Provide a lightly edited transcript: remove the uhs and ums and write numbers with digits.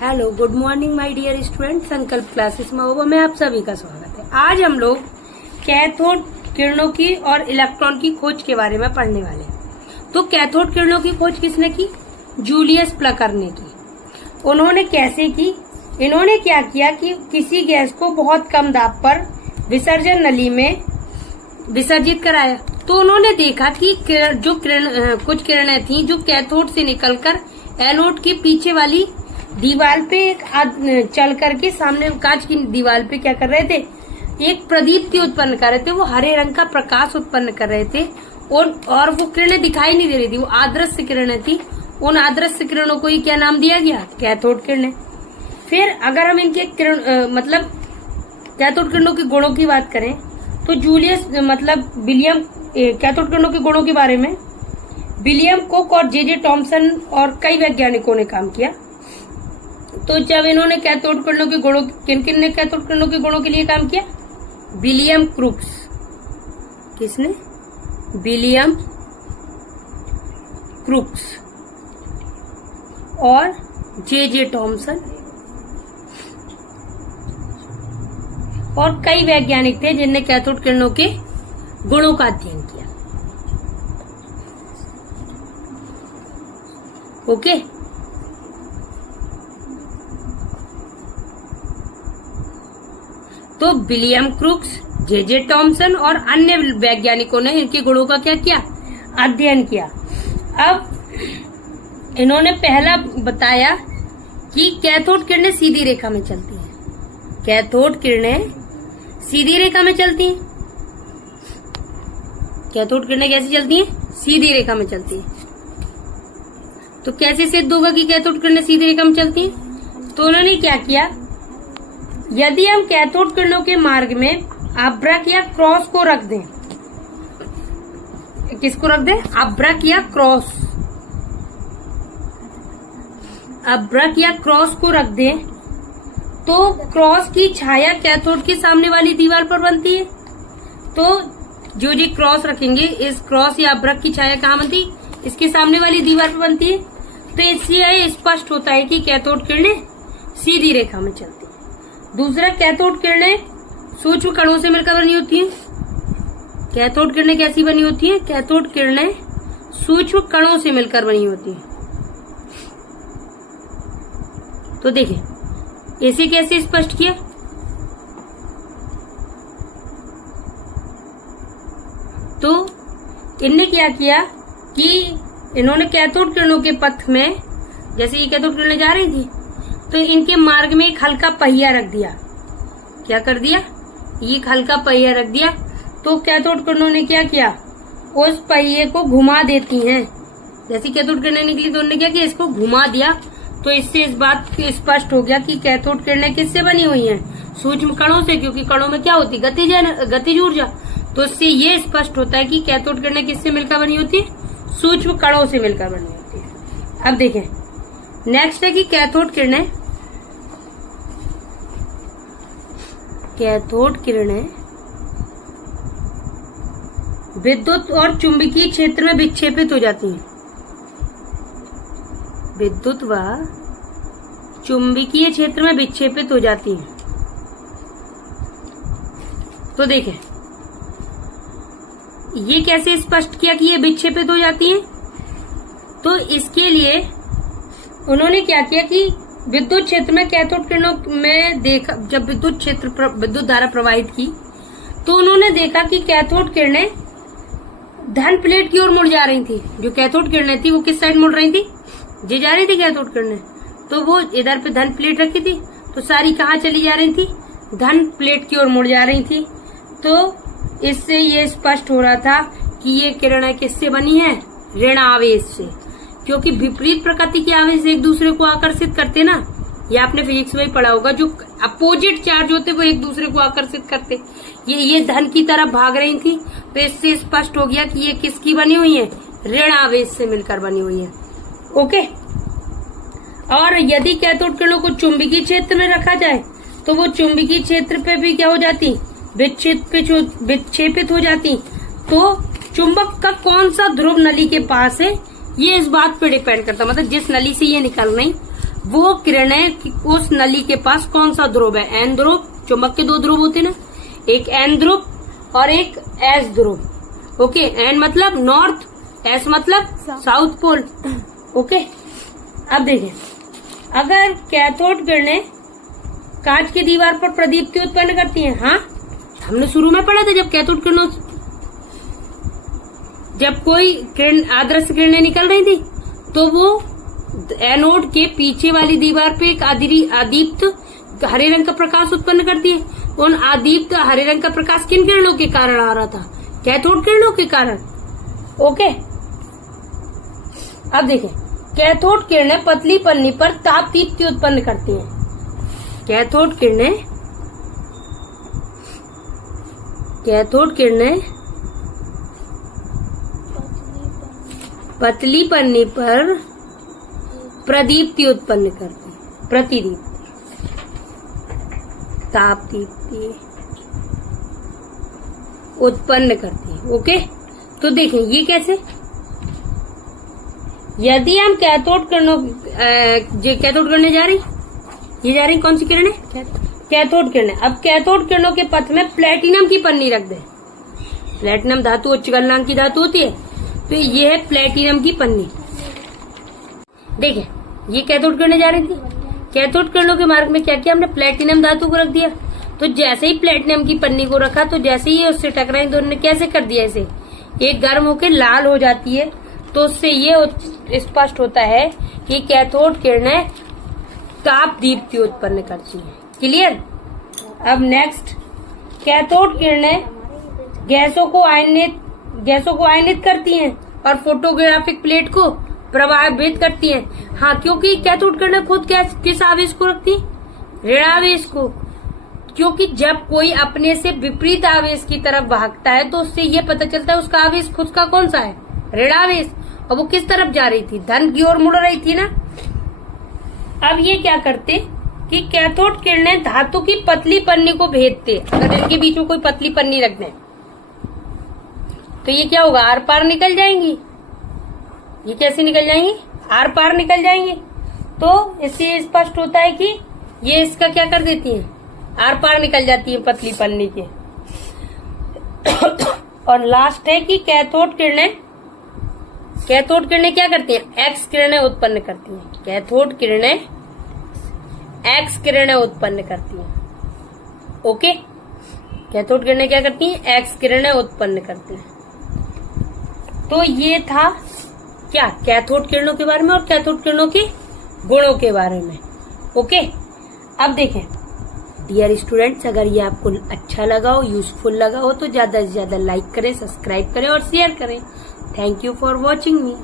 Hello, good morning my dear student. Sankalp classes में आप सभी का स्वागत है। आज हम लोग कैथोड किरणों की और इलेक्ट्रॉन की खोज के बारे में पढ़ने वाले हैं। तो कैथोड किरणों की खोज किसने की? जूलियस प्लकर ने की। उन्होंने कैसे की? इन्होंने क्या किया कि किसी गैस को बहुत कम दाब पर विसर्जन नली में विसर्जित कराया। तो उन्होंने देखा कि कुछ किरणें थी जो कैथोड से निकलकर एनोड के पीछे वाली दीवार पे चल करके सामने कांच की दीवार पे क्या कर रहे थे? एक प्रदीप्ति उत्पन्न कर रहे थे। वो हरे रंग का प्रकाश उत्पन्न कर रहे थे और वो किरणें दिखाई नहीं दे रही थी, वो आदर्श किरणें थी। उन आदर्श किरणों को ही क्या नाम दिया गया? कैथोड किरणें। फिर अगर हम इनके मतलब कैथोड किरणों के गुणों की बात करें तो जूलियस विलियम कैथोड किरणों के गुणों के बारे में विलियम कोक और जे टॉमसन और कई वैज्ञानिकों ने काम किया। तो जब इन्होंने कैथोड किरणों के गुणों, किन ने कैथोड किरणों के गुणों के लिए काम किया? William crooks. किसने? विलियम क्रूक्स और जे टॉमसन और कई वैज्ञानिक थे जिनने कैथोड किरणों के गुणों का अध्ययन किया। ओके, तो विलियम क्रूक्स, जे टॉमसन और अन्य वैज्ञानिकों ने इनके गुणों का क्या किया? अध्ययन किया। अब इन्होंने पहला बताया कि कैथोड किरणें सीधी रेखा में चलती हैं। कैथोड किरणें सीधी रेखा में चलती हैं। कैथोड किरणें कैसे चलती हैं? सीधी रेखा में चलती हैं। तो कैसे सिद्ध होगा कि कैथोड किरणें सीधी रेखा में चलती हैं? तो उन्होंने क्या किया, यदि हम कैथोड किरणों के मार्ग में अभ्रक या क्रॉस को रख दें, किसको रख दें? अभ्रक या क्रॉस। अभ्रक या क्रॉस को रख दें तो क्रॉस की छाया कैथोड के सामने वाली दीवार पर बनती है। तो जो क्रॉस रखेंगे, इस क्रॉस या अभ्रक की छाया कहाँ बनती? इसके सामने वाली दीवार पर बनती है। तो इससे स्पष्ट होता है कि कैथोड किरणें सीधी रेखा में चलती है। दूसरा, कैथोड किरणें सूक्ष्म कणों से मिलकर बनी होती हैं। कैथोड किरणें कैसी बनी होती हैं? कैथोड किरणें सूक्ष्म कणों से मिलकर बनी होती हैं। तो देखिए, इसे कैसे स्पष्ट किया? तो इनने क्या किया कि इन्होंने कैथोड किरणों के पथ में, जैसे ये कैथोड किरणें जा रही थी, तो इनके मार्ग में एक हल्का पहिया रख दिया। क्या कर दिया? ये हल्का पहिया रख दिया। तो कैथोड किरणों ने क्या किया? उस पहिए को घुमा देती हैं। जैसे कैथोड किरणें निकली तो उन्होंने क्या किया? इसको घुमा दिया। तो इससे इस बात स्पष्ट हो गया कि कैथोड किरणें किससे बनी हुई हैं? सूक्ष्म कणों से, क्योंकि कणों में क्या होती? गतिज ऊर्जा। तो इससे ये स्पष्ट होता है कि कैथोड किरणें किससे मिलकर बनी होती है? सूक्ष्म कणों से मिलकर बनी होती है। अब देखें, नेक्स्ट है कि कैथोड किरणें विद्युत और चुंबकीय क्षेत्र में विक्षेपित हो जाती हैं। विद्युत व चुंबकीय क्षेत्र में विक्षेपित हो जाती हैं। तो देखें, ये कैसे स्पष्ट किया कि ये विक्षेपित हो जाती हैं? तो इसके लिए उन्होंने क्या किया कि विद्युत क्षेत्र में कैथोड किरणों में देखा, जब विद्युत धारा प्रवाहित की तो उन्होंने देखा कि कैथोड किरणें धन प्लेट की ओर मुड़ जा रही थी। जो कैथोड किरणें थी वो किस साइड मुड़ रही थी? जे जा रही थी कैथोड किरणें, तो वो इधर पे धन प्लेट रखी थी, तो सारी कहाँ चली जा रही थी? धन प्लेट की ओर मुड़ जा रही थी। तो इससे ये स्पष्ट हो रहा था कि ये किरणें किससे बनी है? ऋण आवेश से, क्योंकि विपरीत प्रकृति के आवेश एक दूसरे को आकर्षित करते ना। ये आपने फिजिक्स में ही पढ़ा होगा, जो अपोजिट चार्ज होते वो एक दूसरे को आकर्षित करते। ये धन की तरफ भाग रही थी, तो इससे स्पष्ट हो गया कि ये किसकी बनी हुई है? ऋण आवेश से मिलकर बनी हुई है। ओके। और यदि कैथोड किरणों को चुंबकीय क्षेत्र में रखा जाए तो वो चुंबकीय क्षेत्र पे भी क्या हो जाती? विक्षेपित हो जाती। तो चुंबक का कौन सा ध्रुव नली के पास है, ये इस बात पे डिपेंड करता, मतलब जिस नली से ये निकल रही वो किरणें उस नली के पास कौन सा ध्रुव है, एन ध्रुव, चुंबक के दो ध्रुव होते ना, एक एन ध्रुव और एक एस ध्रुव। ओके, एन मतलब नॉर्थ, एस मतलब साउथ पोल। ओके, अब देखें, अगर कैथोड किरणें कांच की दीवार पर प्रदीप्ति उत्पन्न करती हैं, हाँ हमने शुरू में पढ़ा था, जब कैथोड किरणों, जब कोई किरण आदर्श किरणें निकल रही थी तो वो एनोड के पीछे वाली दीवार पे एक आदीप्त हरे रंग का प्रकाश उत्पन्न करती है। उन आदीप्त हरे रंग का प्रकाश किन किरणों के कारण आ रहा था, कैथोड किरणों के कारण। ओके, अब देखें, कैथोड किरणें पतली पन्नी पर ताप दीप्ति उत्पन्न करती हैं। कैथोड किरणें पतली पन्नी पर प्रदीप्ति उत्पन्न करती है, प्रतिदीप्ति, ताप दीप्ति उत्पन्न करती है। ओके, तो देखें ये कैसे, यदि हम कैथोड किरणें जा रही, ये जा रही कौन सी किरणें, कैथोड किरणें। अब कैथोड किरणों के पथ में प्लेटिनम की पन्नी रख दें, प्लेटिनम धातु उच्च गलनांक की धातु होती है, तो ये है प्लेटिनम की पन्नी। देखें, ये कैथोड किरणें जा रही थी, कैथोड किरणों के मार्ग में क्या किया हमने, प्लेटिनम धातु को रख दिया। तो जैसे ही प्लेटिनम की पन्नी को रखा, तो जैसे ही उससे टकराई, दोनों ने कैसे कर दिया, इसे एक गर्म होकर लाल हो जाती है। तो उससे ये स्पष्ट होता है कि कैथोड किरणें ताप दीप्ति उत्पन्न करती हैं। क्लियर। अब नेक्स्ट, कैथोड किरणें गैसों को आयनित करती हैं और फोटोग्राफिक प्लेट को प्रभावित करती हैं। हाँ, क्योंकि कैथोड किरणें खुद किस आवेश को रखती है, ऋणावेश को। क्योंकि जब कोई अपने से विपरीत आवेश की तरफ भागता है तो उससे ये पता चलता है उसका आवेश खुद का कौन सा है, ऋणावेश, और वो किस तरफ जा रही थी, धन की ओर मुड़ रही थी ना। अब ये क्या करते कि कैथोड किरणें धातु की पतली पन्नी को भेदते। अगर इनके बीच में कोई पतली पन्नी रख दें तो ये क्या होगा, आर पार निकल जाएंगी। ये कैसे निकल जाएंगी, आर पार निकल जाएंगी। तो इससे स्पष्ट होता है कि ये इसका क्या कर देती है, आर पार निकल जाती है पतली पन्नी के। और लास्ट है कि कैथोड किरणें क्या करती हैं, एक्स किरणें उत्पन्न करती हैं। कैथोड किरणें एक्स किरणें उत्पन्न करती हैं। ओके, कैथोड किरणें क्या करती हैं, एक्स किरणें उत्पन्न करती हैं। तो ये था क्या, कैथोड किरणों के बारे में और कैथोड किरणों के गुणों के बारे में। ओके, अब देखें डियर स्टूडेंट्स, अगर ये आपको अच्छा लगा हो, यूजफुल लगा हो, तो ज्यादा से ज्यादा लाइक करें, सब्सक्राइब करें और शेयर करें। Thank you for watching me.